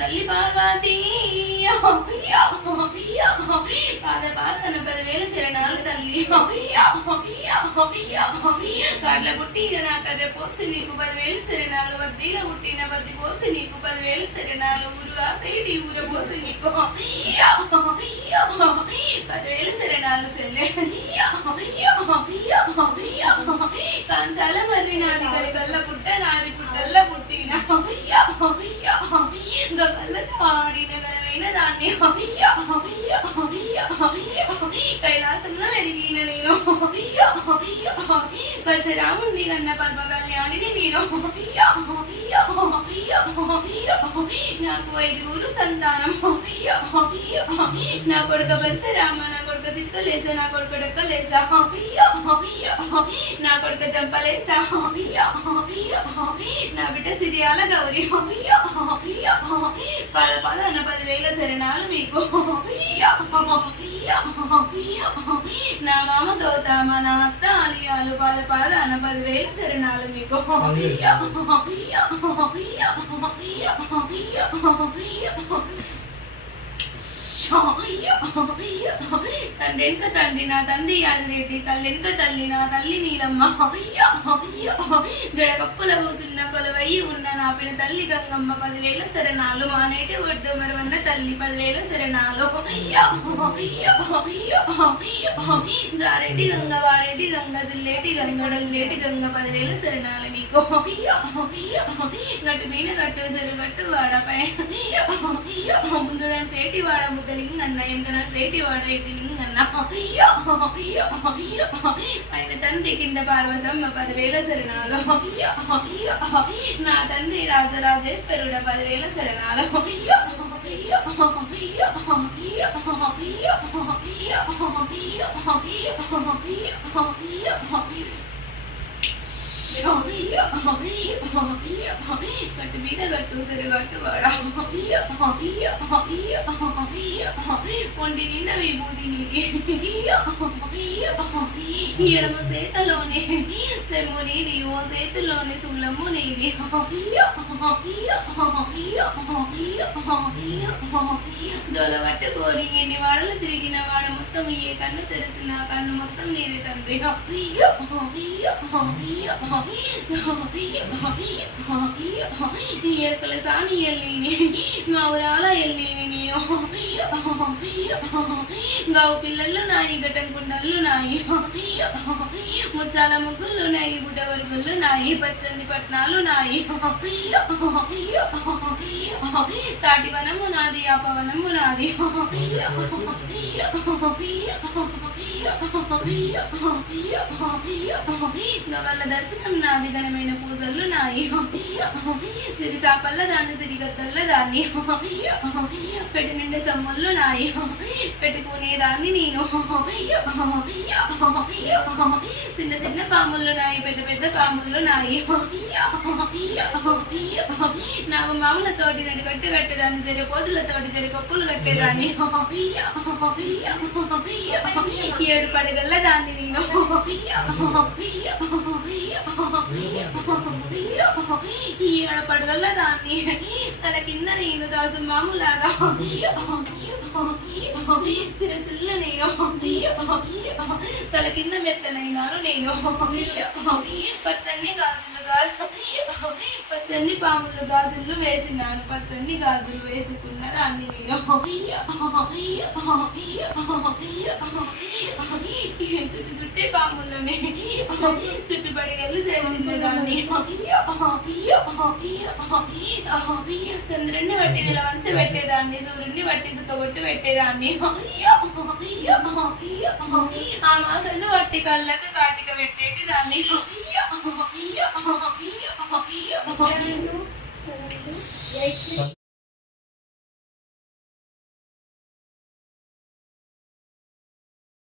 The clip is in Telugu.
తల్లి పార్వతి పాద పాదన 10,000 శరణాలు తల్లి కాడ్ల పుట్టిన నా కర్రె పోసి నీకు 10,000 శరణాలు వద్దీల పుట్టిన వద్ది పోసి నీకు 10,000 శరణాలు ఊరుగా సైడి ఊర పోసి నీకు 10,000 శరణాలు సెల్లె కాంచాల మర్రి నాది కరికల్ల పుట్ట నాది పుట్టల్ల పుట్టిన గవల్లతో ఆడిన గలమైన దాన్ని కైలాసంలో వెలిగిన నేను పరశురాముని కన్న పద్మ కళ్యాణిని నేను నాకు 5 సంతానం నా కొడుక పరశురామ నా కొడుక సిక్కులేసా నా కొడుక డక్కలేసా నా కొడుక జంపలేసా నా బిడ్డ సిరియాల గౌరి పదన 10,000 శరణాలు మీకు నా మామ గౌతమ నా అత్త ఆలియాలు పాదాన 10,000 శరణాలు మీకు తండ్రెంక తండ్రి నా తండ్రి యాదిరెడ్డి తల్లెంక తల్లి నా తల్లి నీలమ్మ జడకప్పుల కూతున్న కొలవయ్యి ఉన్న నా పిన తల్లి గంగమ్మ 10,000 శరణాలు మానేటి ఒడ్డు మరవన్న తల్లి 10,000 శరణాలు జారెడ్డి గంగ వారెడ్డి గంగ జిల్లేటి గంగ డల్లేటి గంగ 10,000 శరణాలు నీకు గట్టు మీన గట్టు చెరుగట్టు వాడపై ముందు సేటి వాడ ముద్దలింగన్న ఎంకన సేటి వాడ ఎట్టి లింగన్న ఆయన తండ్రి కింద పార్వతమ్మ 10,000 శరణాలు నా తండ్రి రాజరాజేశ్వరుడ 10,000 శరణాలు గట్టు మీద గట్టు సెరుగట్టు వాడ ఒంటి నిండా విభూతి నీది ఎడమ సేతలోనే సెమ్ము నీది ఓ చేతిలోనే శూలము నీది జోల పట్టుకొని ఎన్ని వాడలు తిరిగిన వాడ మొత్తం ఏ కన్ను తెరిసిన కన్ను మొత్తం నీది తండ్రి ఎరకల సాని ఎల్లిని మా ఊరాల ఎల్లిని గావు పిల్లలు నాయి గటం కుండలు నాయి ముచ్చాల ముగ్గులు నాయి బుడ్డ వరుగులు నాయి పచ్చని పట్నాలు నాయి తాటి వనము నాది ఆపవనము నాది గవల్ల దర్శనం నాది ఘనమైన పూజలు నాయి సిరి చాపల్ల దాన్ని సిరిగద్దల్ల దాన్ని పెట్టి నిండే సమ్ముళ్ళు నాయి పెట్టుకునేదాన్ని నేను చిన్న చిన్న పాములు నాయి పెద్ద పెద్ద పాములు నాయి నాకు మామూలతోటి నడికట్టు కట్టేదాన్ని జరపోతులతోటి జరకొప్పులు కట్టేదాన్ని 7 పడగల్ల దాన్ని నేను 7 పడగల్ల దాన్ని తన కింద నేను దాసు మామూలాగా సిరసిల్ల నేను తల కింద మెత్తనైనాను నేను పచ్చని పచ్చని పాములు గాజులు వేసినాను పచ్చని గాజులు వేసుకున్న దాన్ని నేను చుట్టే పాములని చుట్టుపడిగలు చేసిన దాన్ని చంద్రుడిని బట్టి నెల వంచ పెట్టేదాన్ని సూర్యుడిని బట్టి సుఖబొట్టు పెట్టేదాన్ని ఆ మాసను బట్టి కళ్ళకు కాటిక పెట్టేటి దాన్ని